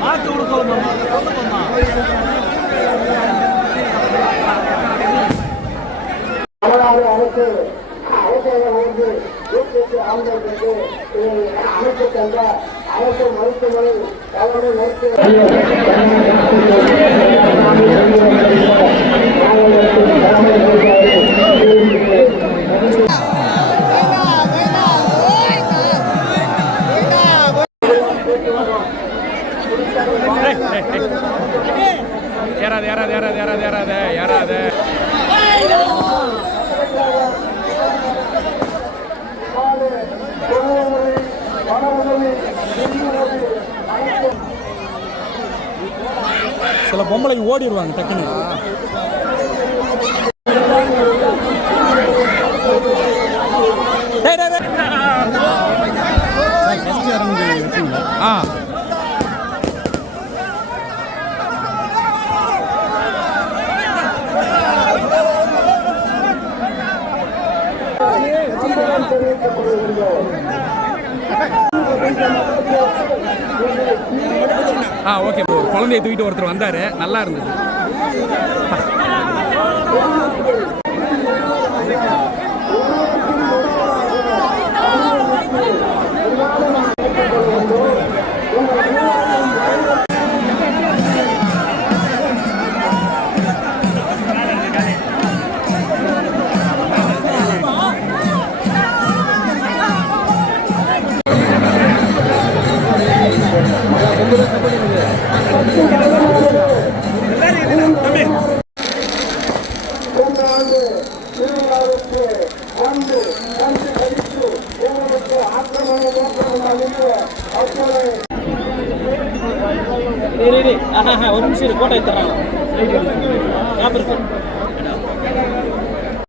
மாட்டு விட சொல்லணுமா சொல்லணுமா தமிழ்நாடு அரசு அமைச்சர் வந்து அரசு மருத்துவமனை தலைமை மருத்துவ ஏறாது ஏறாது ஏறாது ஏறாது ஏறாது ஏறாது. சில பொம்பளைக்கு ஓடிடுவாங்க டக்குன்னு. ஆ. ஆ ஓகே ப்ரோ குழந்தைய தூக்கிட்டு ஒருத்தர் வந்தார். நல்லா இருந்தது. ஒரு நிமிஷம் இரு, கோட்டை தர்றாங்க